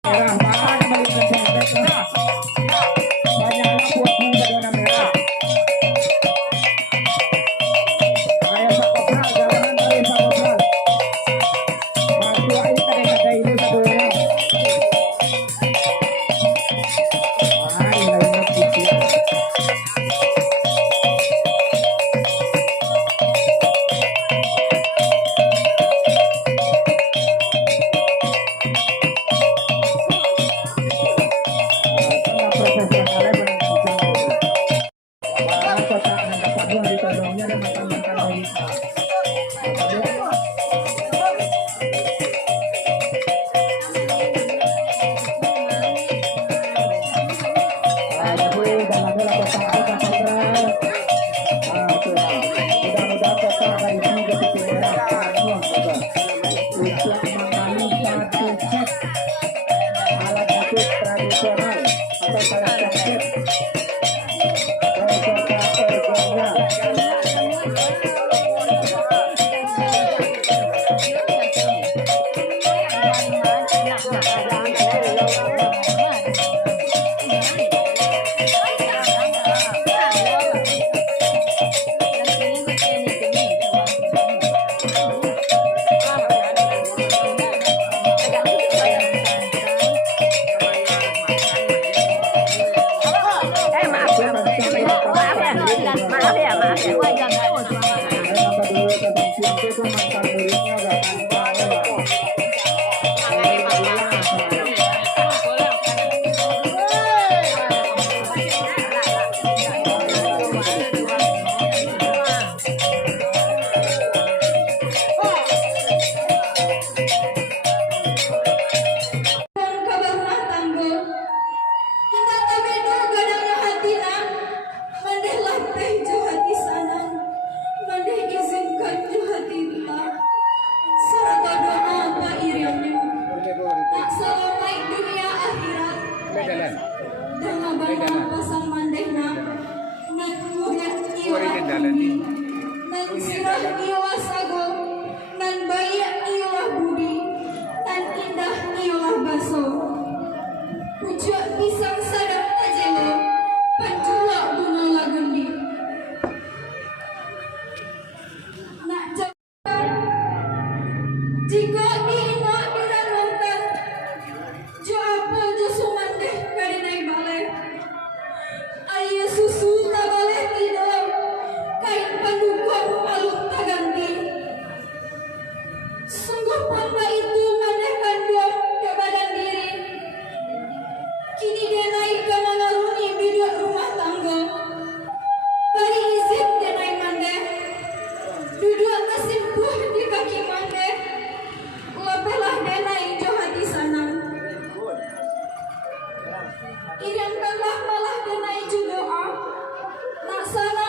Merah, mana melihat merah? Banyaklah buat muda warna merah. Ayo Pak Kopral, jalanan ayo Pak Kopral. Batu air kadang-kadang ini sebenarnya. Ayo lainnya putih. Tradisional atau salah satu Kirimkanlah malah denai judoa nak sana